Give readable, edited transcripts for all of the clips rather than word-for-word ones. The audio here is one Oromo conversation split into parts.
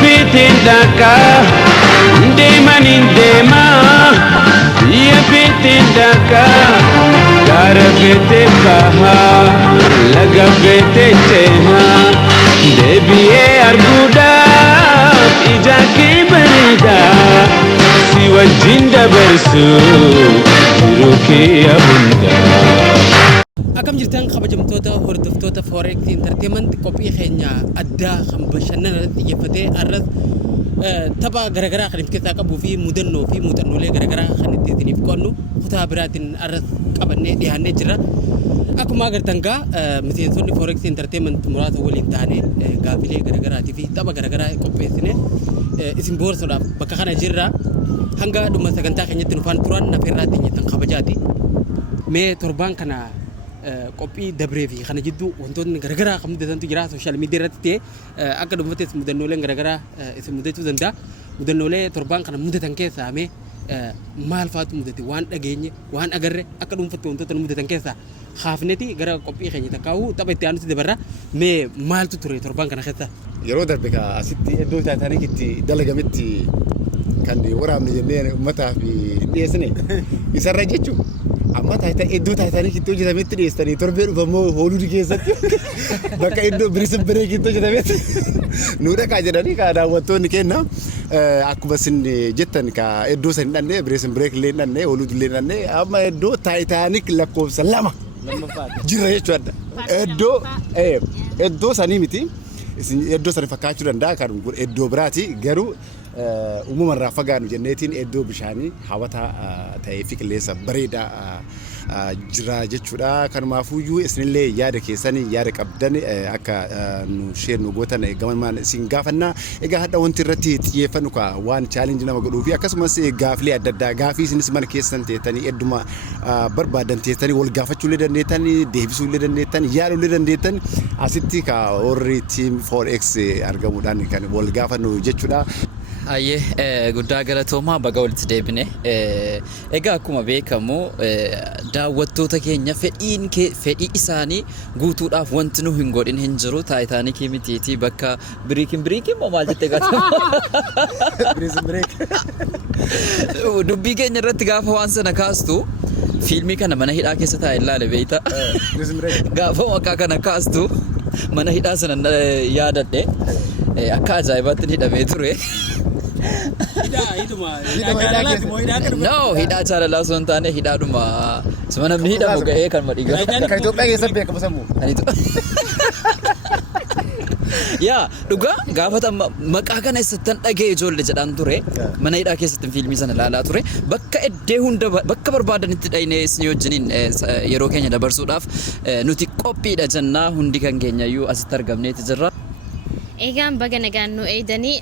bitin daka Deemanin deema biyya bitin daka Gaara beete baha laga beete ceha Deebi'ee arguudhaaf ija kee bareeda Si wajjin dabarsu jiruu kee hundaa Akkam jirtan kabajamtoota hordoftoota Forex Entertainment qophii keenya addaa kan bashannana irratti xiyyeeffatee arras tapha garagaraa kan of keessaa qabuu fi mudannoo fi muuxannoolee garagaraa kan itti isiniif qoonnu kutaa biraatiin arras qabannee dhiyaannee jirra. Akkuma agartan gaa miseensonni Forex Entertainment muraasa waliin taanee gaaffilee garagaraatii fi tapha garagaraa qopheessine isin boorsuudhaaf bakka kana jirra. Hanga dhuma sagantaa keenyatti nufaan turan nafeerraa teenyattan kabajaati. Mee torbaan kana qophii dabree fi kana jidduu wantoonni garagaraa kan mudatantu jira sooshaal miidiyaa irratti ta'e akka dhumaattis mudannooleen garagaraa isin mudachuu danda'a. Mudannoolee torbaan kana mudatan keessaa mee maal faatu mudate waan dhageenye waan agarre akka dhuunfatti wantoota mudatan keessaa haafneti gara qophii keenya takkaa'u tapha itti aanutti dabarra mee maaltu ture torbaan kana keessa? Yeroo darbe ka asitti iddoo taataniik itti dalagametti kan waraabne jennee uummataaf dhiyeessine isarra jechuun amma taayitaa iddoo taataniik itti hojjetametti dhiyeessanii torbee dhufamoo hooluu keessatti bakka iddoo birisin bireek itti hojjetametti nu dhaqaa jedhanii ka daawwattoonni kenna akkuma isin jettan ka iddoo san dhanne birisin bireek illee dhanne hooluu illee dhanne amma iddoo taayitaaniik lakkoofsa lama jira jechuudha. Iddoo sanii miti iddoo sanii fakkaachuu danda'a kan iddoo biraati garuu uumamarraa fagaannu jenneetiin iddoo bishaanii hawwataa ta'ee fi qilleensa bareedaa jira jechuudha. Kanumaafuyyuu isinillee yaada keessanii yaada qabdan akka nu sheer nu gootan gamamaan isin gaafannaa. Egaa hadha wanti irratti xiyyeeffannu ka waan chaalenjii nama godhuu fi akkasumas gaaffilee adda addaa gaaffii isinis mana keessan teettanii hedduma barbaadan teettanii wal gaafachuu illee dandeettan deebisuu illee dandeettan yaaduu illee dandeettan asitti ka warri tiim Forex argamuudhaan kan wal gaafannu jechuudha. Ayyee guddaa galatoomaa baga walitti deebine egaa akkuma beekamu daawwattoota keenya fedhii isaanii guutuudhaaf wanti nu hin godhin hin jiru taayitaaniikii mitiitii bakka biriikin moo maal jettee gaafata dubbii keenya irratti gaafa waan sana kaastu fiilmii kana mana hidhaa keessa taa'e ilaale beeyta gaafa maqaa kana kaastu mana hidhaa sana yaadadhe akka ajaa'ibaatti hidhamee ture. No, hidhaa jaalalaa osoo hin taane hidhaadhuma suma namni hidhamu ga'ee kan madhigaa. Kan Itoophiyaa keessatti beekamu sammuu. Yaa dhugaa gaafata maqaa kana eessattan dhagee ijoollee jedhaan ture mana hidhaa keessatti fiilmii sana ilaalaa ture bakka eddee hunda bakka barbaadanitti dhaynee isin wajjiniin yeroo keenya dabarsuudhaaf nuti qophiidha jennaa hundi kan keenyayyuu asitti argamneeti jirra. Egaan baga nagaan nu eedanii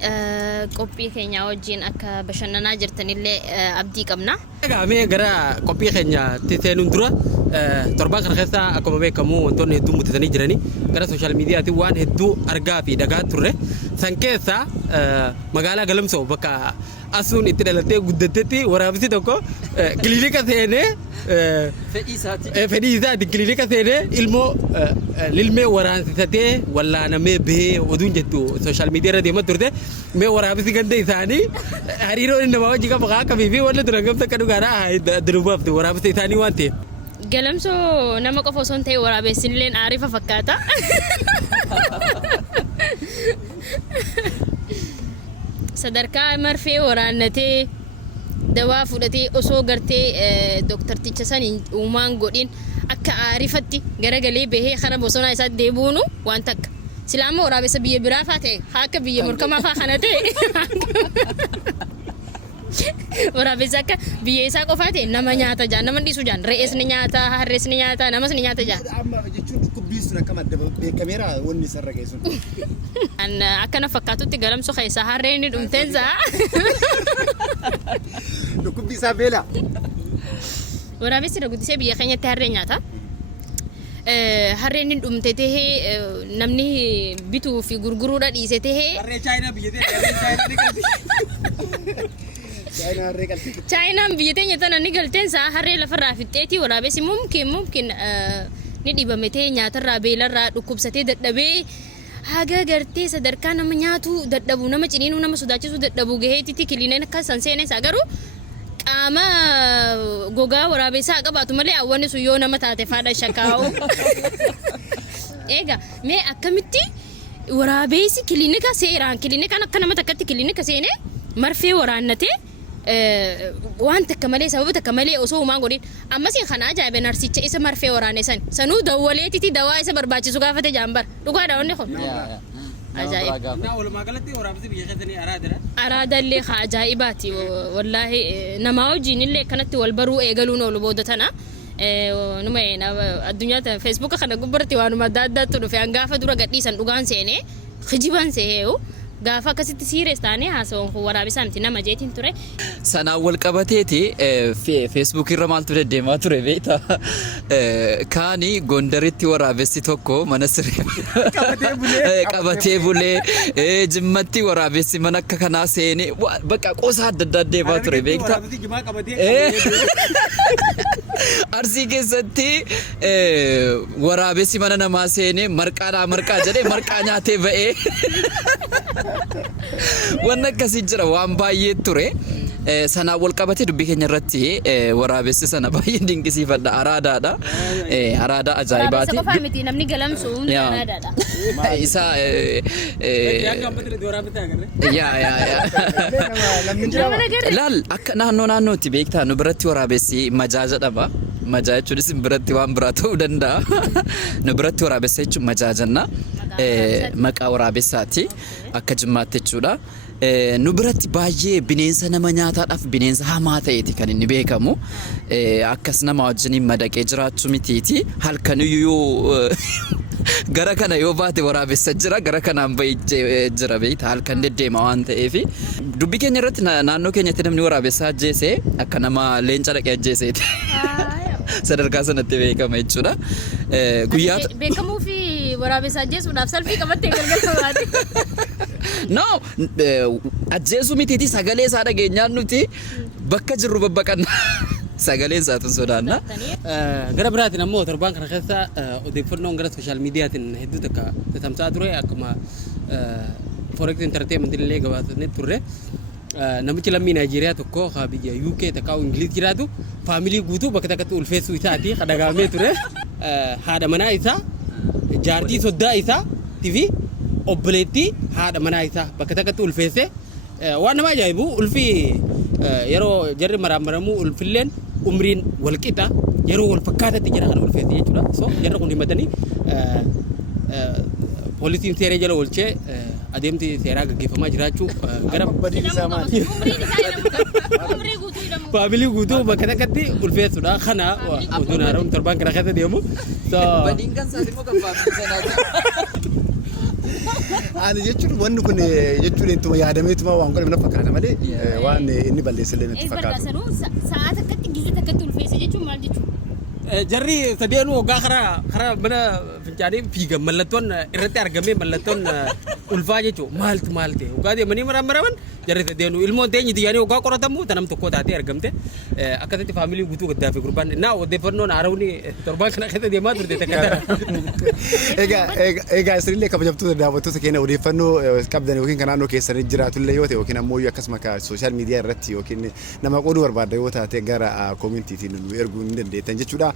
qophii keenya wajjin akka bashannanaa jirtanillee abdii qabna. Egaa mee gara qophii keenya seenuun dura torbaan kana keessa akkuma beekamu wantoonni hedduu mudatanii jiranii gara sooshaal miidiyaatiin waan hedduu argaa fi dhagaa turre san keessa magaalaa Galamsoo bakka asuun itti dhalatee guddatetti waraabessi tokko kiliinika seenee fedhii isaati kiliinika seenee ilmoo lilmee waraansisatee wallaanamee bahee oduun jettu sooshaal miidiyaa irra deemaa turte mee waraabessi ganda isaanii hariiroo inni namaa wajji qaba akkamii fi wanti tura gamsa akka dhugaadhaa durubaafte waraabessi isaanii waan ta'eef. Galamsoo nama qofa osoo hin ta'e waraabessinillee aarifa fakkaata. Sadarkaa marfee waraannatee dawaa fudhatee osoo gartee doktarticha saniin uumaan godhin akka aarifatti garagalee bahee kara bosonaa isaatti deebuunu waan takka. Silaama waraabessa biyya biraa faa ta'e akka biyya morkamaa faa kana ta'e. Waraabessa akka biyya isaa qofaa ta'e nama nyaata jaan nama dhiisu jaan re'ees ni nyaata harrees ni nyaata namas ni nyaata jaan. Amma jechuun dhukkubbii sun akka madda beekameera wanni sarara geessu. Akkana fakkaatutti Galamsoo keessa harreen ni dhumteensa. Dhukkubbii isaa beela. Waraabessi guddisee biyya keenyatti harree nyaata. Harreen ni dhumte tahee namni bituu fi gurguruudha dhiise tahee. Harree Chaayinaa biyya Chaayinaan biyya teenya tana ni galteensa harree lafarraa fixxeetii waraabessi mumkin ni dhibame tahee nyaatarraa beelarraa dhukkubsatee dadhabee haga gartee sadarkaa nama nyaatu dadhabu nama ciniinuu nama sodaachisu dadhabu gaheetitti kiliineen akka san seenes agaruu qaama gogaa waraabessaa qabaatu malee awwanni sun yoo nama taate faadha shakaa'u. Eega mee akkamitti waraabessi kiliinika seeraan kiliinikaan akka nama takkatti kiliinika seenee marfee waraannatee waan takka malee sababa takka malee osoo uumaan godhin ammas kana ajaa'ibe narsicha isa marfee waraane sanuu dawwaleetiti dawaa isa barbaachisu gaafate jaambar dhugaadha onni kun ajaa'ib na walumaa galatti waraabessi biyya keessanii araadara araadallee haa ajaa'ibaati wallaahi namaa wajjin illee kanatti wal baruu eegaluun oolu booda tana numa addunyaa Facebook kana gubbarti waanuma adda addaatu dhufe hangaafa dura gadhiisan dhugaan seenee khijiban see'u gaafa akkasitti siirees taanee haasawwan kun waraabesaan itti nama jeetiin ture. Sanaan wal qabateeti Facebook irra maaltu deddeemaa ture beekta. Kaani Gondaritti waraabessi tokko mana siree qabatee bulee Jimmatti waraabessi mana akka kanaa seenee bakka qosa adda addaa deemaa ture beekta. Arsii keessatti waraabessi mana namaa seenee marqaa jedhee marqaa nyaatee ba'ee. Waan akkasii jira waan baay'ee ture. Sanaa wal qabatee dubbii keenya irratti waraabessi sana baay'ee dinqisiifadha. Araadaadha. Araadaa ajaa'ibaati. Waraabessa qofaa miti namni galamsu araadaadha. Isa laal akka naannootti beektaa nu biratti waraabessi majaa jedhama. Majaa jechuunis biratti waan biraa ta'uu danda'a. Nu biratti waraabessa jechuun majaa jenna. Maqaa waraabessaati akka Jimmaatti jechuudha. Nu biratti baay'ee bineensa nama nyaataadhaaf bineensa hamaa ta'eeti kan inni beekamu. Akkas nama wajjiniin madaqee jiraachuu mitiiti. Halkaniyyuu gara kana yoo baate waraabessa jira gara kanaan bahee jira beekta halkan deddeema waan ta'eef. Dubbii keenya irratti naannoo keenyatti namni waraabessa ajjeese akka nama leenca dhaqee ajjeeseeti. Sadarkaa sanatti beekama jechuudha. Guyyaa beekamuu fi waraabessa ajjeesuudhaaf salphii qabattee gargaarsa no ajjeesuu mitiiti sagalee isaa dhageenyaan nuti bakka jirru babbaqanna sagaleen isaa tun sodaanna. Gara biraatiin ammoo torbaan kana keessa odeeffannoon gara sooshaal miidiyaatiin hedduu takka tamsa'aa ture akkuma Forex Entertainment illee gabaasanii turre. Namichi lammii Naayijeeriyaa tokko biyya UK takka Ingiliz jiraatu faamilii guutuu bakka takkatti ulfeessuu isaati dhagahamee ture. Haadha manaa isaa jaartii soddaa isaa TV obboleettii haadha manaa isaa bakka takkatti ulfeesse waan nama ajaa'ibu ulfi yeroo jarri maraammaramuu ulfilleen umriin wal qixa yeroo wal fakkaatatti jira kana ulfeesse jechuudha. So jarri kun himatanii poolisiin seeree jala oolchee adeemti seeraa gaggeeffamaa jiraachuu gara faamilii guutuu bakka takkatti ulfeessuudha. Kana oduun haaraan torbaan kana keessa deemu. Badiin kan isaati moo kan faamilii sanaati? Ani jechuun wanni kun jechuun intuma yaadameetuma waan godhame na fakkaata malee waan inni balleessallee natti fakkaatu. Sa'aat akkatti gizee takkatti ulfeesse jechuun maal jechuudha? Jarri sadeenu waggaa karaa mana fincaanii fiigan mallattoon irratti argamee mallattoon ulfaa jechuudha. Maalti waggaa deemanii maraamaraman jarri sadeenu ilmoon teenyi xiyyaanii waggaa qoratamu tanam tokko taatee argamte akkasitti faamilii guutuu gaddaa fi gurbaan naa odeeffannoon haaraan torbaan kana keessa deemaa turte takka. Egaa isinillee kabajamtoota daawwattoota keenya odeeffannoo qabdan yookiin kan naannoo keessanii jiraatullee yoo ta'e yookiin ammoo akkasuma sooshaal miidiyaa irratti yookiin nama qooduu barbaadda yoo taate gara koomentiitiin nu erguu ni dandeettan jechuudha.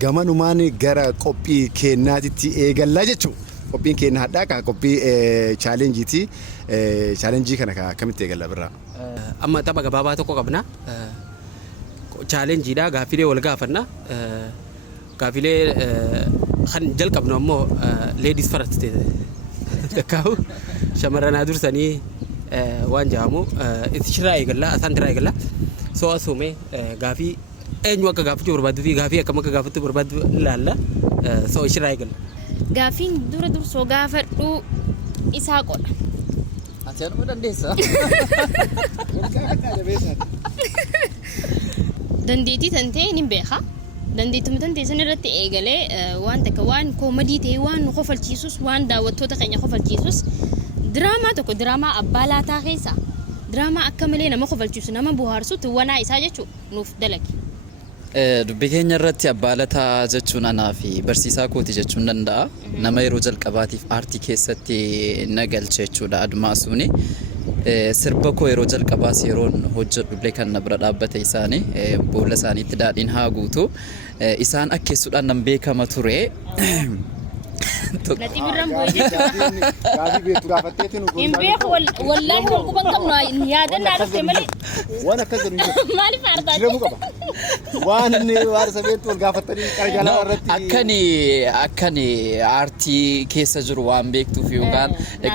Gamanumaan gara qophii keenyaatitti eegallaa jechuudha. Qophiin keenya hadhaa kan qophii chaalenjiiti. Chaalenjii kana akkamitti eegalla birraa? Amma tapha gabaabaa tokko qabna. Chaalenjiidha gaaffilee wal gaafanna. Gaaffilee kan jalqabnu ammoo ladies first takkaawu shamarran dursanii waan jedhamu isirraa eegalla asaan irraa eegalla. So asumee gaaffii eenyu akka gaafachuu barbaaddu fi gaaffii akkam akka gaafachuu barbaaddu ilaalla. So isirraa eegalla. Gaaffiin dursoo gaafadhu isaa qodha. Ati anuma dandeessa. Dandeettii tantee ni beeka. Dandeettii tantee san irratti eegalee waan takka waan koomadii ta'e waan nu kofalchiisus waan daawwattoota keenya kofalchiisus diraamaa tokko diraamaa abbaa laataa keessa Diraamaa akka malee nama kofalchiisu nama buhaarsu tuwwanaa isaa jechuu nuuf dalagi. Dubbii keenya irratti abbaa lataa jechuun anaa fi barsiisaa kooti jechuun danda'a. Nama yeroo jalqabaatiif aartii keessatti na galche jechuudha Admaasuuni. Sirba koo yeroo jalqabaas yeroon hojjedhullee kan na bira dhaabbate isaanii boolla isaaniitti daadhiin haa guutu. Isaan akkeessuudhaan nan beekama ture. Nati birran boye jechuudha. Gaafii beektu gaafatteetiin Hin beeku wallaahi wal quban qabnu yaadannaa dhufte malee. waan akkas jedhu Maaliif aartaa jiramuu qaba. Waan inni waarsa beektu wal gaafattanii qarjaalaa irratti akkani aartii keessa jiru waan beektuuf yookaan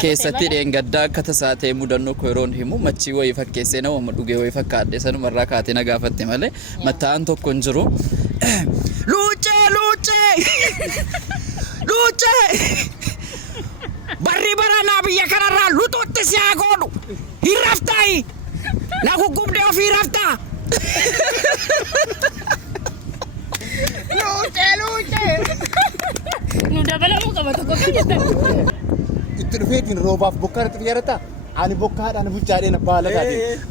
keessatti dheengaddaa akka tasaa ta'e mudannoo koo yeroon himu machii wayii fakkeessee nama dhugee wayii fakkaadhe sanumarraa kaatee na gaafatte malee mataan tokko hin jiru. Luuce! Barri baranaa biyya kanarraa luxuutti si haa godhu! Hin raftaayi! Na guggubdee ofii raftaa! Luuce! Nu dabalamuu qaba tokko kan jettan. itti dhufeetiin roobaaf bokkaan itti fayyadataa? Ani bokkaadhaan bulchaadheen abbaa lataatiin.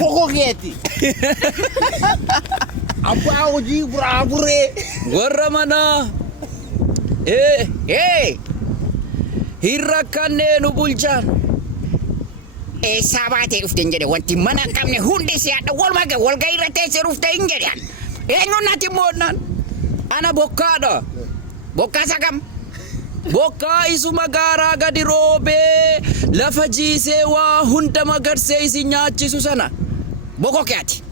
Bokoo keetti. Abbaa hojii buraa buree. Warra manaa! Hin rakkannee nu bulchaan! Eessaa baatee dhufteen jedhe wanti mana hin qabne hundi si haadha wal ga'ii irra teessee dhuftee hin jedhan. Eenyuun natti moonnaan? Ana bokkaadha! Bokkaa sagam. Bokkaa isuma gaaraa gadi roobee lafa jiisee waa hunda magarsee isin nyaachisu sana. Bokoo keeti.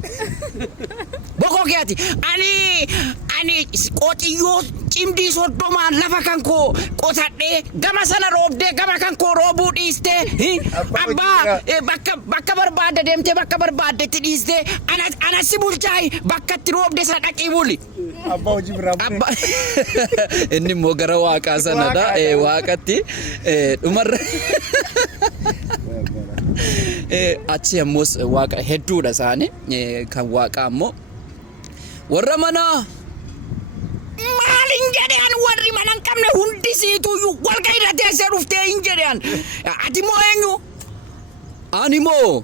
Bokoo keeti. Ani qotiyyoo cimdii soddomaan lafa kan koo qotadhee gama sana roobdee gama kan koo roobuu dhiistee abbaa bakka barbaadde deemtee bakka barbaaddetti dhiistee ana si bulchaayi bakka itti roobde sana dhaqii buli. Abbaa hojii biraa buree. Inni immoo gara waaqaa sanadha. Waaqatti dhumarra achi ammoos waaqa hedduudha isaanii kan waaqaa ammoo warra manaa Maalin jedhan warri mana hin qabne hundi siituyyuu wal ga'ii irra teessee dhuftee hin jedhan. Ati moo eenyu? ani moo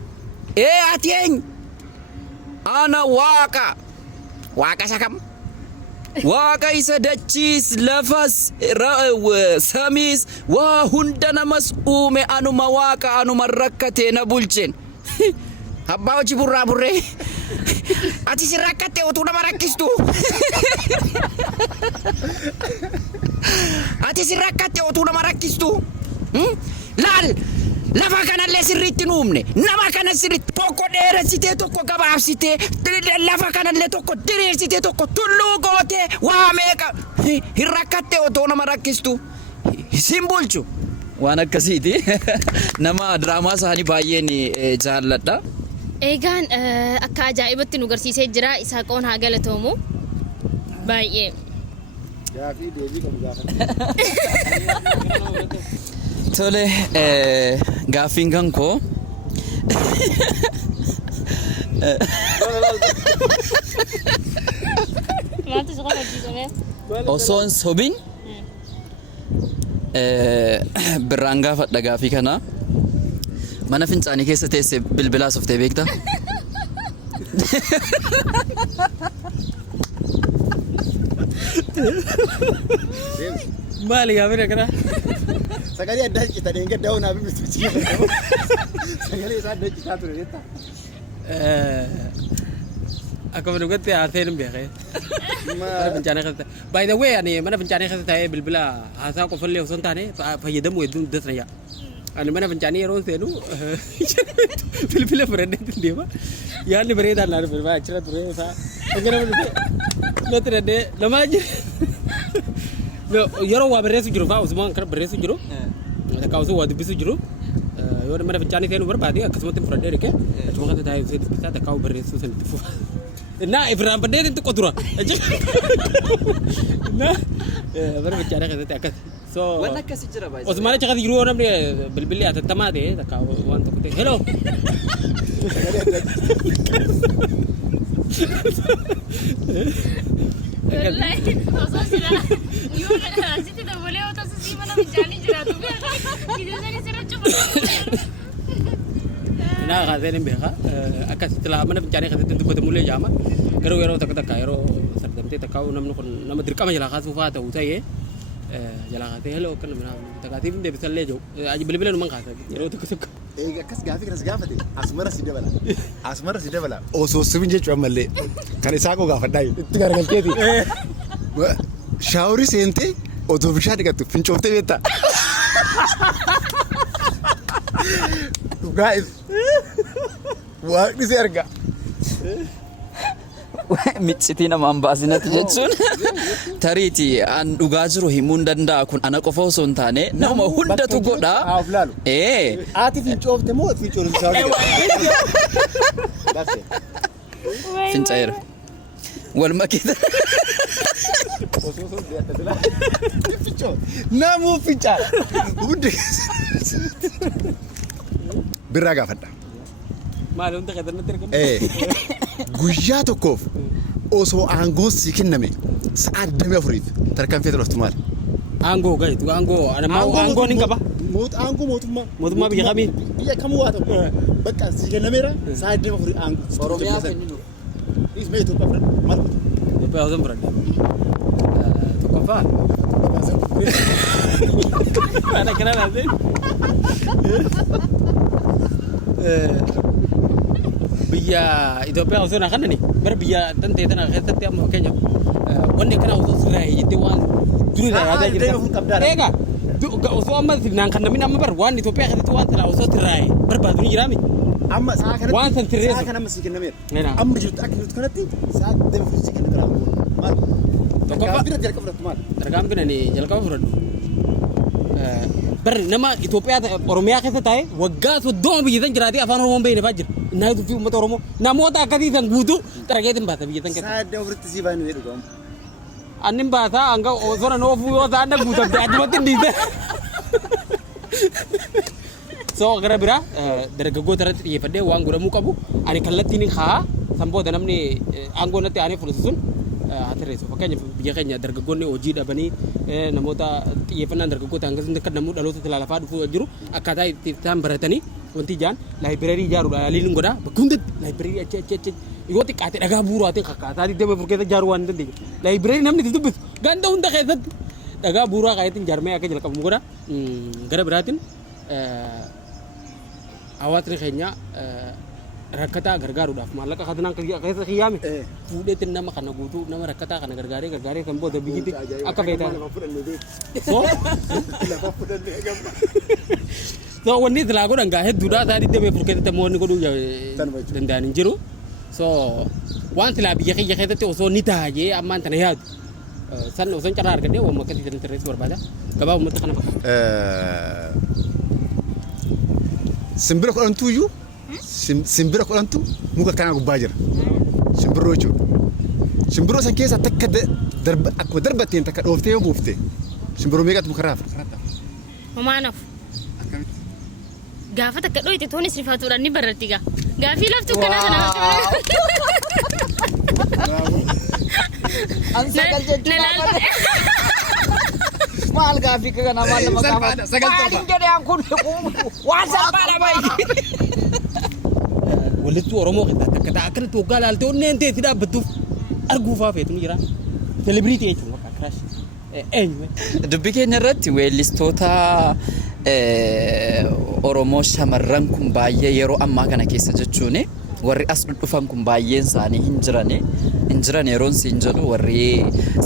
Ati eenyu? ana waaqa Waaqa sagam. waaqa isa dachiis lafas samiis waa hunda namas uume anuma waaqa anuma rakkatee na bulchen. Abbaa hojii burraa burree. Ati si rakkattee utuu nama rakkistu. Ati si rakkattee utuu nama rakkistu. Laal lafa kanallee sirriitti nuumne nama kana sirriitti tokko dheeressitee tokko gabaabsitee lafa kanallee tokko diriirsitee tokko tulluu gootee waa meeqa hin rakkattee utuu nama rakkistu. Isin bulchu waan akkasiiti. Nama diraamaa isaanii baay'een jaalladha. Eegaan akka ajaa'ibatti nu garsiisee jira Isaaqoon haa galatoomu. Baay'ee. Gaafii deebii qabu gaafate. Tole gaaffiin kan koo Maaltu si qofachiisame? osoo hin sobin birraan gaafadha gaaffii kana. Mana fincaanii keessa teessee bilbilaa softee beektaa? Maali gaafina kana? Sagalee addaa citaa deenga daawuu naa bibistu citaa. Sagalee isaa addaa citaa ture jetta. Akkuma dhugatti haaseen hin beekee. Mana fincaanii keessa. By the way ani mana fincaanii keessa taa'ee bilbila haasaa qofallee osoo hin taane fayyadamu hedduun dasna yaa. Ani mana fincaanii yeroo seenu bilbila fudhadhee deema. Yaalli bareedaan naan filmaa achirra ture isaa. Egaa namni dandee namaa jira. Yeroo waa barreessu jiru fa'aa osuma kana barreessu jiru. Takka osoo waa dubbisu jiru. Yoo mana fincaanii seenuu barbaade akkasumatti fudhadhee dhaqee achuma kan taa'ee osoo dubbisaa takka barreessuu sanitti fufa. Innaa Ifraan baddee xiqqoo tura. Innaa mana fincaanii keessatti akkas. Waan akkasii jira baay'ee. Osmaan achi akkasii yeroo namni bilbilli atattamaa ta'e takka waan tokko ta'e. Hello. Wallahi osoo sila yoo asitti dabalee otoo sisii mana fincaanii jiraatu. Gidduu sanii sirra cufa. kana kaasen beeka akkasitti mana fincaanii keessatti dubbatamulee jaama garuu yeroo takka yeroo sardamtee takka namni kun nama dirqama jalaa kaasuuf haa ta'u ta'ee jalaa kaasee heloo akka nama takkaatiif deebisallee jiru bilbila numan kaasa yeroo tokko. Akkas gaafii kanas gaafate asumara si dabala osoo sibin jechuun ammallee kan isaa koo gaafadhaa itti garagalteeti shaaworii seentee otoo bishaan dhiqattu fincooftee beektaa dhugaa waaqni si arga Miccitii namaan baasinatti jechuun tariiti an dhugaa jiru himuu hin danda'a kun ana qofa osoo hin taane nama hundatu godha. Ati fincoofte moo fincoofte Fincaa'eera. Wal makeeta. Namuu fincaa. Birraa gaafadha. Maal hundi keessatti argamu? Guyyaa tokkoof osoo aangoon si kenname sa'a 24f tarkaanfii fudhattu maal? Aangoo gahitu aangoo ni qaba. Aangoo Mootummaa biyya kamii? Biyya kamuu haa ta'u bakka si kennameera sa'a 24 aangoo. Oromiyaa kennu. Ismee Itoophiyaa fudhadhu maal godhu? Itoophiyaa osoo fudhadhu. Tokkoffaa. Mana kana laateen. Biyya Itoophiyaa osoo na kanani bara biyya tantee tana keessatti amma fakkeenyaaf wanni kana osoo sirraa jettee waan durii yaadaa jirta. Eegaa osoo amma naan kan namni amma bara waan Itoophiyaa keessatti waan silaa osoo sirraa barbaadu ni jiraami. Amma sa'a kanatti waan san sirreessu. Sa'a kana amma si kennameera. Amma jirtu akka jirtu kanatti sa'a 24 si kennameera. Maal? Tokkoffaa bira jalqaba fudhattu maal? Tarkaanfii ni jalqaba fudhadhu. Bari nama Itoophiyaa Oromiyaa keessa taa'e waggaa 30 biyya san jiraatee afaan Oromoon beekne fa'aa jira. Naa dubbii uummata Oromoo namoota akkasii san guutuu xarageetiin baasa biyya san keessa. Sa'a 24 si baanii jedhu gaama. Annin baasaa hanga osoo na oofuu yoo ta'an na guutamte addumatti hin dhiise. So gara biraa dargaggoota irratti xiyyeeffadhee waan godhamuu qabu ani kallattiin haa san booda namni aangoo natti aanee fudhatu sun hatirreessu. Fakkeenyaaf biyya keenya dargaggoonni hojii dhabanii namoota xiyyeeffannaan dargaggoota hanga sun akka namuu dhaloota lafaa dhufuu jiru akkaataa itti isaan baratanii wanti ijaan laayibireerii ijaaruudha yaaliin godhaa bakka hundatti laayibireerii achi yoo xiqqaate dhagaa bu'uuraatiin akkaataa itti deemee furkeessa ijaaruu waan hin dandeenye laayibireerii namni itti dubbisu ganda hunda keessatti dhagaa bu'uuraa kaayetiin ijaarmee akka jalqabamu godha. Gara biraatiin hawaasni keenya rakkataa gargaaruudhaaf maallaqa katanaan keessa kiyyaame fuudheetti nama kana guutuu nama rakkataa kana gargaaree kan booda biyyitti akka feetaan. So wanni silaa godhan gaa hedduudha isaa diddamee furkeessatti ammoo wanni godhuu danda'an hin jiru. So waan silaa biyya kiyya keessatti osoo ni taa'ee ammaan tana yaadu san osoo carraa argadhee waan akkasii san sirreessuu barbaada. Gabaa uummata kana simbira kudhantuu iyyuu simbira kudhantu muka kanaa gubbaa jira. Simbirroo jechuudha. Simbirroo san keessa takka akkuma darbatteen takka dhooftee yoo buufte simbirroo meeqatu mukarraa fudhata? Homaanaaf. Gaafa takka dhoyite toonis rifaatuudhaan ni barratti gaa. Gaafii laftuu kanaa sana. Maal gaafii kana maal nama gaafata? Maaliin jedhee an kun waan salphaadha baay'ee. Walittuu Oromoo keessatti akkaataa akkanatti waggaa ilaaltee onneen ta'e itti dhaabbattuuf arguufaa feetu ni jira. Selebiriitii jechuun bakka akkanaas eenyu. Dubbii keenya irratti weellistoota Oromoo shamarran kun baay'ee yeroo ammaa kana keessa jechuun warri as dhufan kun baay'een isaanii hin jiran yeroon siin jedhu warri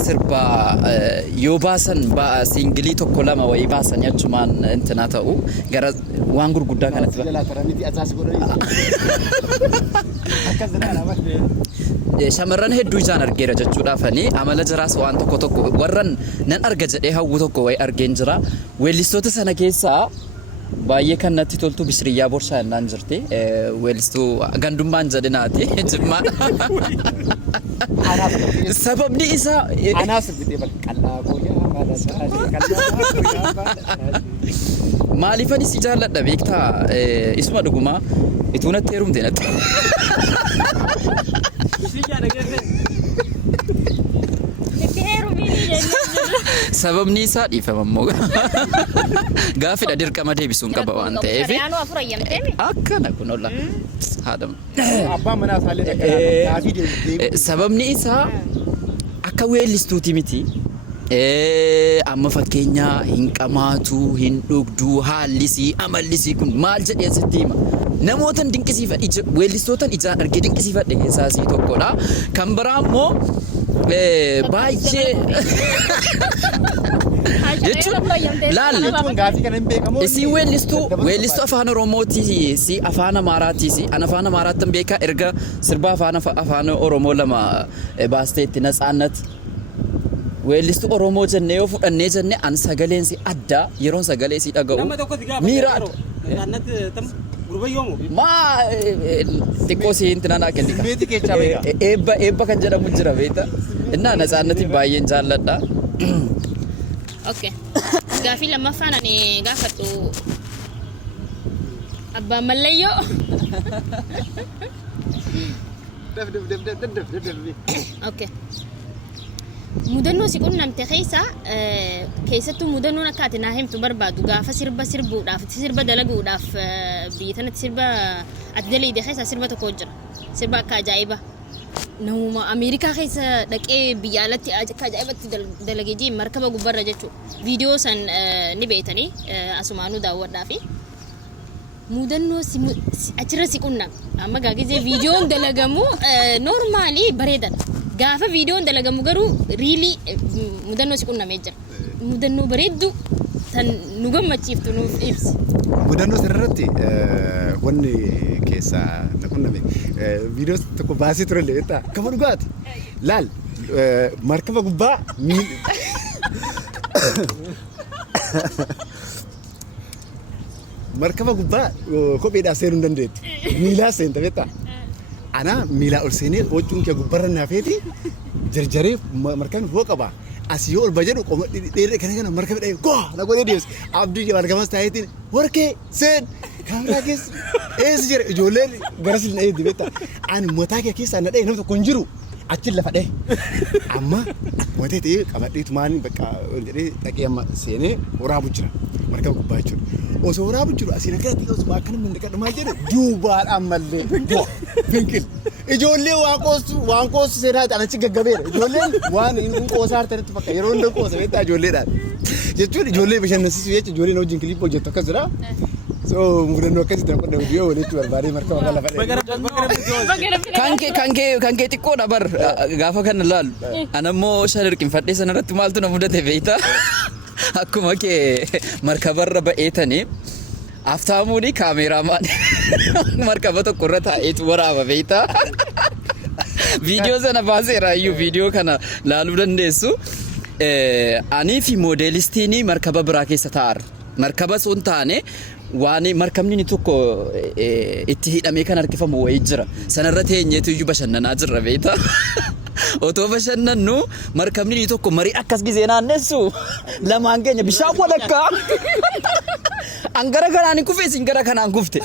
sirba yoo baasan siingilii tokko lama wayii baasan achumaan intina ta'u gara waan gurguddaa kanatti shamarran hedduu ijaan argeera jechuudhaafani amala jiraas waan tokko warran nan arga jedhee hawwu tokko wayii argeen jira. Weellistoota sana keessaa baay'ee kan natti toltu Bishiriyyaa Borshaa innaan jirti. Weellistuu gandummaan jedhinaati jimmaa. Sababni isaa maaliifan isi jaalladha beektaa isuma dhugumaa ituu natti heerumte natti. sababni isaa dhiifamammoo gaafidha dirqama deebisuun qaba waan ta'eef Kariyaanoo afur ayyamteemi. akkana kun olla haadam Abbaan manaa isaallee gaafii deebii. sababni isaa akka weellistuuti miti amma fakkeenya hin qamaatu hin dhugduu haallisii amallisii kun maal jedhee sitti hima namootan dinqisiifadhe weellistootan ijaan argee dinqisiifadhe keessaa isii tokkodha kan biraa immoo baay'ee jechuun laal Gaafii kana hin beekamoo. isin weellistuu afaan Oromooti si afaan Amaaraati si an afaan Amaaraatti beekaa erga sirba afaan Oromoo lama baasteetti natsaannat weellistuu Oromoo jennee yoo fudhannee jenne an sagaleen si adda yeroon sagalee si dhaga'u miira maa xiqqoo si hinti nanaa kenni Meetii keechaa beeka. eebba kan jedhamu jira beekta innaa natsaannatiin baay'een jaalladha. Okay. Gaafii lammaffaan ani gaafadhu abbaan mallayyoo. Okay. Mudannoo si qunnamte keessattuu mudannoon akka ati naa himtu barbaadu gaafa sirba sirbuudhaaf sirba dalaguudhaaf biyya tanatti sirba ati dalaguudhaaf keessaa sirba tokko jira. Sirba akka ajaa'ibaa. Namuma Ameerikaa keessa dhaqee biyya alatti akka ajaa'ibatti dalagee jiru markaba gubbarra jechuudha. Viidiyoo san ni beektanii asumaanuu daawwadhaafi. Mudannoo achirra si qunnam. Amma gaagizee viidiyoon dalagamu noormaalii bareedadha. Gaafa viidiyoon dalagamu garuu riilii mudannoo si qunnamee jira. Mudannoo bareeddu tan nu gammachiiftu nuuf ibsi. Mudannoo sirriitti wanni keessaa na qunname viidiyoo tokko baasee ture illee beektaa kama dhugaati laal markaba gubbaa markaba gubbaa kopheedhaaf seenuu hin dandeettu miilaa seenta beektaa ana miilaa ol seenee hojjuun kee gubbarra naafeeti jarjaree markabni foo qaba asii yoo ol bajedhu qoma dheeree kana markabni dhahee goa na godhee deebis abdii argamas taayetiin warqee seen kaameraa keessa eessa jira ijoolleen garas hin dhaheetti beektaa ani mataa kee keessaa na dhahee nama tokko hin jiru achi lafa dhahe amma watee ta'ee qabadheetu maaliin bakka jedhee dhaqee amma seenee waraabu jira markaba gubbaa jechuudha osoo waraabu jiru asiin akka ta'e osoo akkana mindaqadhumaa jedhe duubaadhaan mallee finqil ijoollee waan qoosu seenaa achi gaggabeera ijoolleen waan hin qoosaa hartanitti fakka yeroo hunda qoosa beektaa ijoolleedhaan jechuun ijoollee bashannansiisuu jecha ijoolleen wajjin kiliipii hojjettu akkas jira so mudannoo akkasitti na qodda viidiyoo walitti barbaadee markaba kan lafa dhahe kan kee xiqqoodha bar gaafa kana laalu anammoo shalirqinfadhee sanarratti maaltu na mudate beektaa akkuma kee markabarra ba'eetanii aftaamuuni kaameeraamaan markaba tokko irra taa'eetu waraaba beektaa viidiyoo sana baaseera iyyuu viidiyoo kana laaluu dandeessu anii fi moodeelistiini markaba biraa keessa taa'arra markaba sun taane waan markabni ni tokko itti hidhamee kan harkifamu wayii jira sanarra teenyeetu iyyuu bashannanaa jirra beektaa otoo bashannannu markabni ni tokko marii akkas gizee naannessu lamaan keenya bishaan walakkaa an gara kanaan kufee isin gara kanaan kufte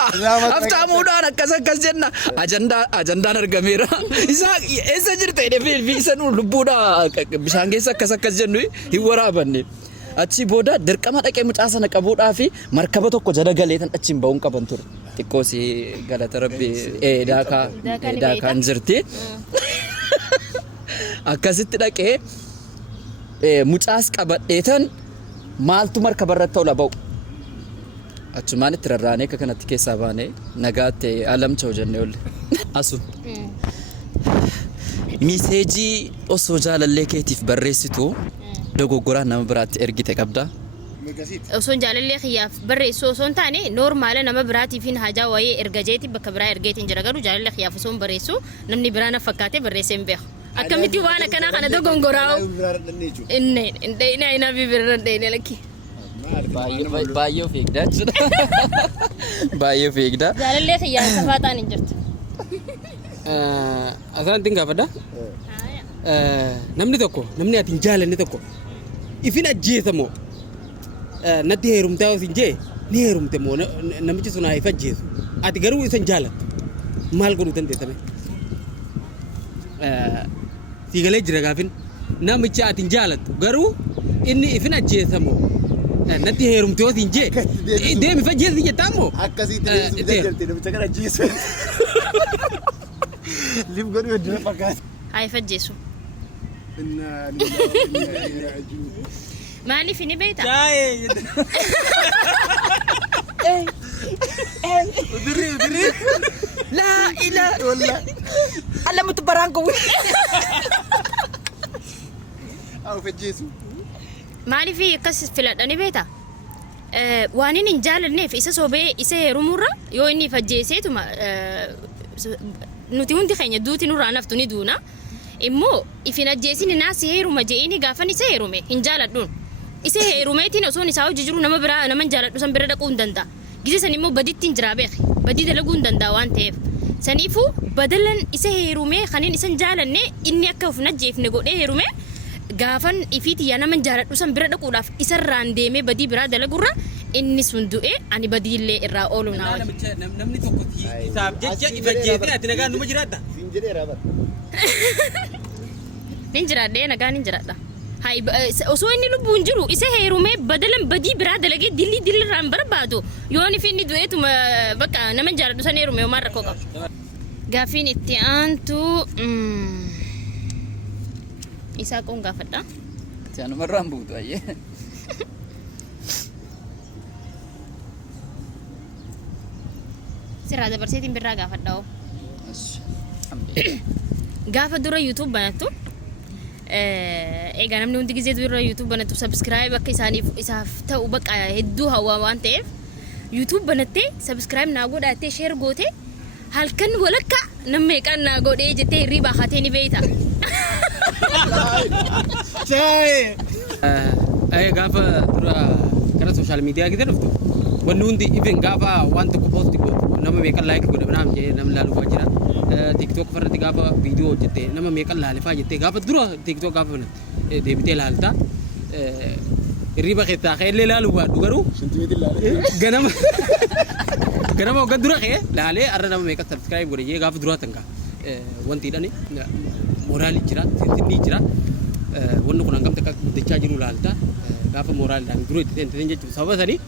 haftaamuudhaan akkas jenna ajandaan argameera isaa eessa jirte jedhee isa nu lubbuudha bishaan keessa akkas jennu hin waraabanne achi booda dirqama dhaqee mucaa sana qabuudhaa fi markaba tokko jala galee tan achiin ba'uun qaban ture xiqqoo si galata rabbi daakaan jirti akkasitti dhaqee mucaas qabadheetan maaltu markaba irratti ola ba'u achumaan itti rarraanee akka kanatti keessaa baanee nagaatti alamcha'u jennee olle asu miseejii osoo jaalallee keetiif barreessitu dogoggoraan nama biraatti ergite qabda osoo jaalallee kiyyaaf barreessu osoo hin taane noormaala nama biraatiifin hajaa wayii ergajeeti bakka biraa ergeetiin jira garuu jaalallee kiyyaaf osoo hin barreessu namni biraa na fakkaatee barreessee hin beeku akkamitti waan akkanaa kana dogongoraa'u inni ina bibirra dhayne lakki baay'ee of eegdaa jechuudha baay'ee of eegdaa jaalallee kiyyaa safaataan hin jirtu asirratti hin gaafadha namni tokko namni ati hin jaalanne tokko ifin ajjeesamoo natti heerumtaa yoo sin jee ni heerumte moo namichi sun haa if ajjeesu ati garuu isa hin jaalattu maal godhuu dandeessame Tigalee jira gaafin namicha ati hin jaalattu garuu inni ifin ajjeesamoo natti heerumtee otiin jee deemi fajjeessi jettaa akkasitti deemsi namicha kana ajjeesu. Liif godhu hedduu fakkaata. Haa fajjeessu. Maaliif inni beektaa? Udiri. Laa ilaa alam mo to barangko. Haa fajjeessu. Maaliif akkas filadhanii beektaa? Waan inni hin jaalanneef isa sobee isa heerumurra yoo inni fajjeeseetuma nuti hundi keenya duuti nurraa naftu ni duuna. Immoo ifin ajjeesin naasi heeruma je'ini gaafan isa heerume hin jaaladhuun. Isa heerumeetiin osoon isaa hojii jiru nama biraa nama hin jaaladhu san bira dhaquu hin danda'a. Gise san immoo badiitti hin jiraa beeki. Badii dalaguu hin danda'a waan ta'eef. Saniifuu badalan isa heerumee kaniin isa hin jaalanne inni akka of najjeefne godhee heerume gaafan ifiiti yaa nama hin jaaladhu san bira dhaquudhaaf isarraan deemee badii biraa dalagurra inni sun du'e ani badiillee irraa oolu naa wajji. Namni tokko isaaf jecha ifajjeesee ati nagaan numa jiraata. Siin jedheera bara. Nin jiraadhee nagaan nin jiraadha. Hai osoo inni lubbuun jiru isa heerumee badalan badii biraa dalagee dillirraan barbaadu yoon ifinni du'eetuma bakka nama hin jaaladhu san heerume homaan rakkoo qaba. Gaaffiin itti aantu isaa qoon gaafadha. Jaanumarraan buutu ayyee. Sirraa dabarseetiin birraa gaafadha hoo. Gaafa dura YouTube banattu egaa namni hundi gizee dura YouTube banattu subscribe akka isaaf ta'u bakka hedduu hawaa waan ta'eef YouTube banattee subscribe naa godhattee share goote halkan walakka nama meeqan naa godhee jettee hirriibaa haatee ni beeyta. Gaafa dura gara social media gita dhuftu wanni hundi even gaafa waan tokko post godhu nama meeqan like godha naam jee namni laaluu jira. TikTok farratti gaafa viidiyoo hojjettee nama meeqan laalifaa jettee gaafa dura TikTok gaafa deebitee laalta hirriiba keessaa ka'ellee laaluu baadhu garuu ganama waggaa dura ka'e laalee arra nama meeqan subscribe godhe jee gaafa duraa tanka wanti hidhani mooraalii jira sinsinni jira wanni kun hangam takka guddachaa jiru laalta gaafa mooraalidhaan dura itti seentan jechuudha sababa sanii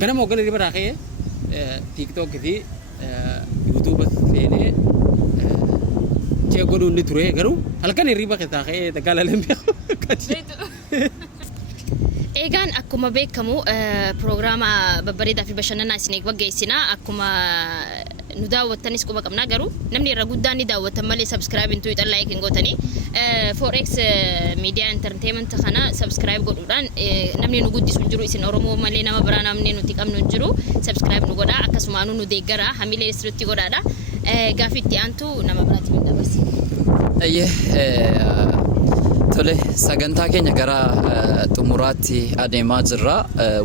ganama waggaa hirriiba irraa ka'e TikTok fi YouTube seenee godhu inni ture garuu halkan hirriiba keessaa ka'ee dagaalaan beeku. Eegaan akkuma beekamu piroograama babbareedaa fi bashannanaa isin waggeessinaa akkuma nu daawwattanis quba qabnaa garuu namni irra guddaan ni daawwatan malee subscribe intuu ixan like hin gootanii Forex Media Entertainment kana subscribe godhuudhaan namni nu guddisu hin jiru isin Oromoo malee nama biraa namni nuti qabnu hin jiru subscribe nu godhaa akkasumaan nu deeggara hamilee sirriitti godhaadha. Gaaffii itti aantu nama biraatti hin dabarsi. Tole sagantaa keenya gara xumuraatti adeemaa jirra.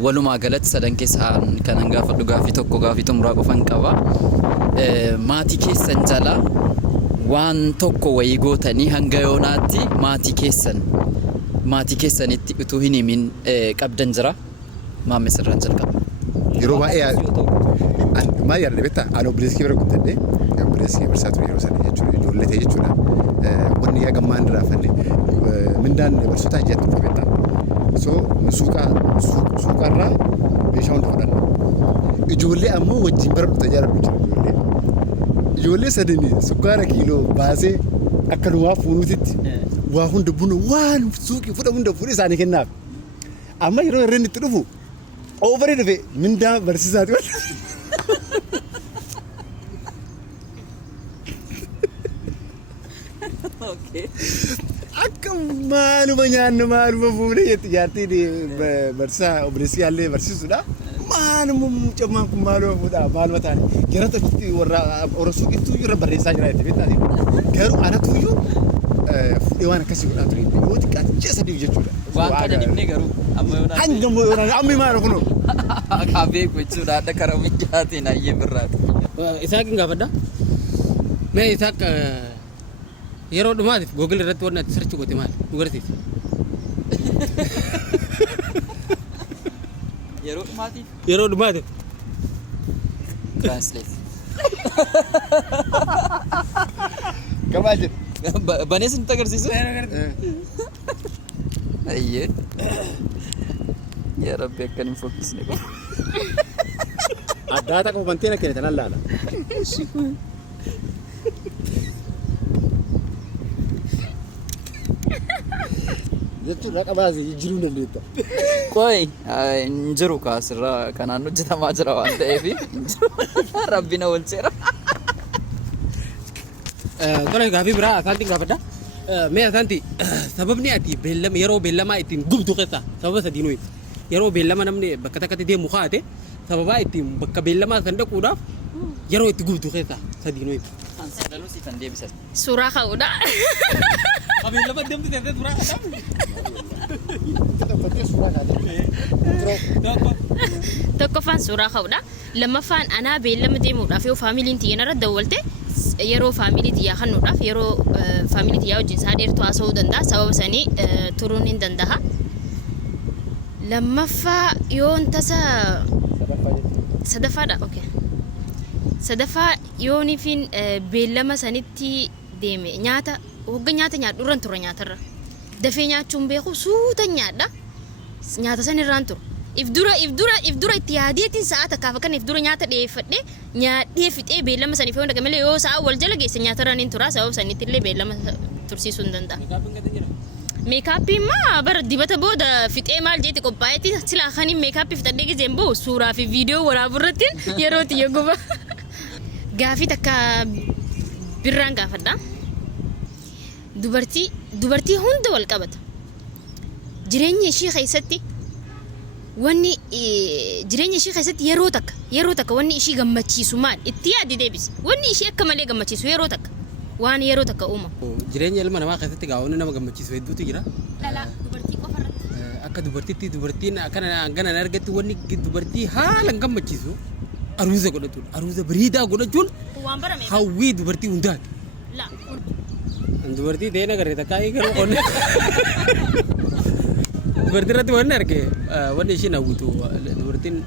Walumaa galatti sadan keessaan kanan gaafadhu gaaffii tokko gaaffii xumuraa qofan qaba. Maatii keessan jala waan tokko wayii gootanii hanga yoonaatti maatii keessanitti utuu hin himin qabdan jira. Maamme sirraan jalqaba. Yeroo baay'ee maal yaadde beektaa? Ani obboleessi bira guddadhee obboleessi barsiisaa ture yeroo sana jechuudha ijoollee ta'e jechuudha. Wanni yaa gammaan irraa fanne mindaan barsiisotaa ijatti dhufe beektaa? So suuqarraa meeshaa hunda fudhanna. Ijoollee ammoo wajjin bara dhufte jaalladhu jira ijoollee. Ijoollee sadanii sukkaara kiiloo baasee akka nu waa fuunuutitti waa hunda buna waan suuqii fudha hunda fuudhee isaanii kennaaf. Amma yeroo irreen itti dhufu overii dhufe mindaa barsiisaati wal. Akka maaluma nyaannu maaluma fuudhee jetti jaartiin barsiisaa obboleessi yaallee barsiisudha. Maaluma mucammaan kun maaluma fuudhaa maaluma taane gara tokkotti warra suuqittuu irra barreessaa jira jetti beektaati. Garuu anatuyyuu fuudhee waan akkasii godhaa ture yoo xiqqaate ji'a sadii jechuudha. Waan kana dhibnee garuu amma yoonaan. Hanga immoo yoonaan amma maal kunoo. Kaabee gochuudha adda karaa mijaatiin ayyee birraati. Isaaq hin gaafadha. Mee Isaaq yeroo dhumaatiif Google irratti waan ati search goote maal nu garsiisi. Yeroo dhumaatiif. Translate. Kamaa jedhu. Banes nu agarsiisu. Ayyee. Yaa Rabbi akka hin fokkisne qaba. Addaa takka hubanteen akka tan allaala. Jechuun raqa baasee jijjiiruu dandeetta. Qoy hin jiru kaasirraa kanaan hojjetamaa jira waan ta'eef Rabbi na oolcheera. Tola gaafii biraa asaanti gaafadha. Mee asaanti sababni ati beellama yeroo beellamaa ittiin gubdu keessa sababa sadii nuyi. Yeroo beellama namni bakka takkatti deemu kaa'ate sababa ittiin bakka beellamaa san dhaquudhaaf yeroo itti gubdu keessa sadii nuyi. Sadanuu si tan deebisan. Suuraa ka'uudha. Beellama deemti teessee suuraa kaa'aa. Tokkoffaan suuraa ka'uudha. Lammaffaan anaa beellama deemuudhaaf yoo faamiliin tiyyan irra dawwalte yeroo faamilii tiyyaa kennuudhaaf yeroo faamilii tiyyaa wajjin isaa dheertuu haasa'uu danda'a. Sababa sanii turuun hin danda'a. Lammaffaa yoon tasa sadaffaadha. Okay. Sadaffaa yooniifin beellama sanitti deeme nyaata hogga nyaata nyaadhu irraan tura nyaatarra. Dafee nyaachuun beeku suuta nyaadha. Nyaata san irraan tura. If dura itti yaadeetiin sa'a takkaaf akkan if dura nyaata dheeffadhee nyaadhee fixee beellama saniif yoo dhaqe malee yoo sa'a wal jala geesse nyaatarraan hin tura. Sababa sanitti illee beellama tursiisuu hin danda'a. Meekaappiin maa bara dibata booda fixee maal jeetti qophaa'etti silaa kaniin meekaappii fixadhee gizeen ba'u suuraa fi viidiyoo waraabirratti yeroo tiyya guba. Gaafii takka birraan gaafadha. Dubartii hunda wal qabata. Jireenya ishii keessatti wanni yeroo takka wanni ishii gammachiisu maal itti yaaddi deebisi. Wanni ishii akka malee gammachiisu yeroo takka waan yeroo takka uuma. Jireenya ilma namaa keessatti gaa'onni nama gammachiisu hedduutu jira. Dhalaa dubartii qofarratti. Akka dubartiitti dubartiin akkana argatti wanni dubartii haala gammachiisu aruuza godhatuun aruuza biriidaa godhachuun Waan barame. hawwii dubartii hundaati. La. Dubartii ta'ee nagarree takkaa eegalu qonni. Dubartii irratti wanni arge wanni ishiin hawwitu dubartiin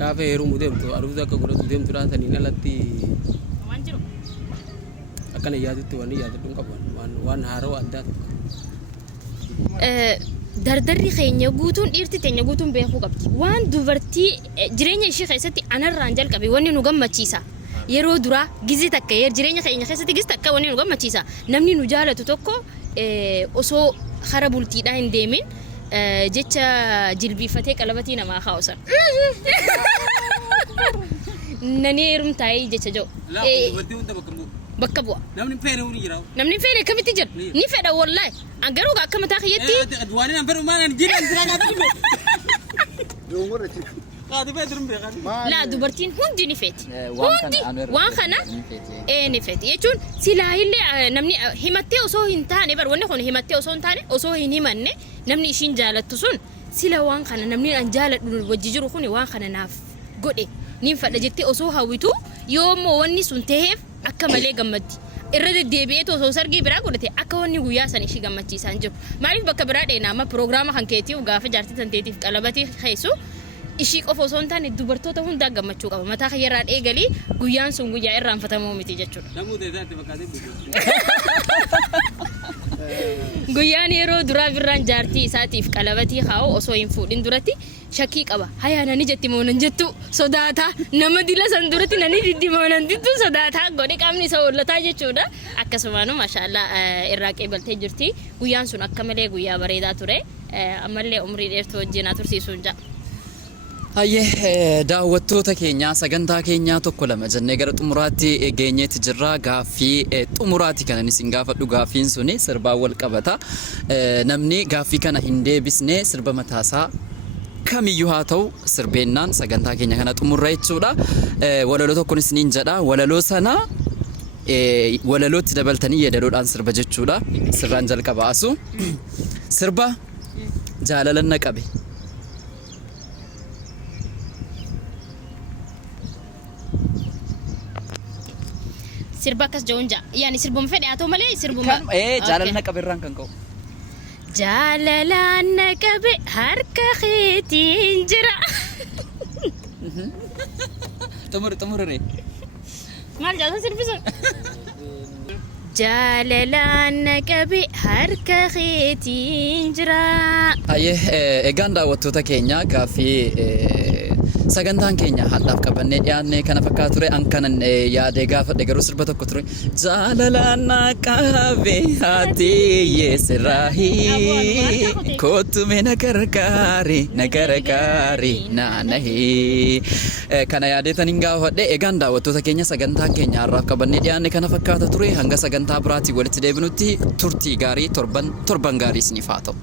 gaafa heerumuu deemtu aruuza akka godhatu deemtudha saniin alatti Waan jiru. akkana yaadutti wanni yaadadhu hin qabu waan haaroo addaa tokko. Dardarri keenya guutuun dhiirti teenya guutuun beekuu qabdi. Waan dubartii jireenya ishii keessatti anarraan jalqabe wanni nu gammachiisa. Yeroo duraa gizii takka jireenya keenya keessatti gizii takka wanni nu gammachiisa. Namni nu jaalatu tokko osoo hara bultiidhaa hin deemin jecha jilbiifatee qalabatii namaa kaa'usan. Nani heerumtaayii jecha jiru. Dubartii hunda Bakka bu'a. namni feene ni jira. Namni feene akkamitti jira? Ni fedha wallahi. Garuu akka mataa kiyyaatti Waan hin fedhu maal jira jira gaafatu. Doongorra Qaadi fee durum beekati. laa dubartiin hundi ni feeti. Waan Hundi kana anu irra waan kana ni feeti. ni feeti. Jechuun silaa illee namni himattee osoo hin taane bar wanni kun himattee osoo hin taane osoo hin himanne namni ishiin jaalattu sun sila waan kana namni an jaaladhu wajji jiru kun waan kana naaf godhe niin fadha jettee osoo hawwitu yoommoo wanni sun ta'eef akka malee gammaddi. Irra deddeebi'ee osoo sargii biraa godhate akka wanni guyyaa san ishii gammachiisaan jiru. Maaliif bakka biraa dheenaa amma piroograama kan keetiif gaafa jaartii tanteetiif qalabatii keessu ishii qofa osoo hin taane dubartoota hundaa gammachuu qaba. Mataa keeyyaarraa eegalii guyyaan sun guyyaa irraanfatamuu miti jechuudha. Namuu teessaatti fakkaatee buusu. Guyyaan yeroo duraa birraan jaartii isaatiif qalabatii kaa'u osoo hin fuudhin duratti shakkii qaba. Hayaa nani jetti moonan jettu sodaata. Nama dila san duratti nani diddi moonan dittu sodaata. Godhe qaamni isa hollataa jechuudha. Akkasumaan maashaallah irraa qeebaltee jirti. Guyyaan sun akka malee guyyaa bareedaa ture. Ammallee umrii dheertuu wajjin tursiisuun ja'a. Hayyee daawwattoota keenya sagantaa keenyaa tokko lama jennee gara xumuraatti geenyeetti jirra. Gaaffii xumuraatti kanan isin gaafadhu. Gaaffiin suni sirbaan wal qabata. Namni gaaffii kana hin deebisne sirba mataasaa kamiyyuu haa ta'u sirbeennaan sagantaa keenya kana xumurra jechuudha. Walaloo tokkoon isiniin jedha. Walaloo sana walalootti dabaltanii yeedaloodhaan sirba jechuudha. Sirraan jalqaba asu sirba jaalalan na qabe. Sirba akkas ja'uun ja'a. Yaani sirbuma fedhe haa ta'u malee sirbuma. Jaalalana qabeerraan kan ka'u. Jaalalaan na qabe harka keetiin jira. Xumurre. Maal jaalatan sirbisan? jaalalaan naqabe harka keetiin jira. Egaan daawwattoota keenya gaaffii sagantaan keenya hadhaaf qabannee dhiyaannee kana fakkaatu ture an kanan yaadee gaafadhe garuu sirba tokko ture jaalalaan naqabe ati yeesiraahi kootume nagargaari naanahi kana yaadeetaniin gaafadhe. Egaan daawwattoota keenya sagantaan keenya har'aaf qabannee dhiyaanne kana fakkaata ture hanga sagantaa biraatii walitti deebinutti turtii gaarii torban gaarii isiniif haa ta'u.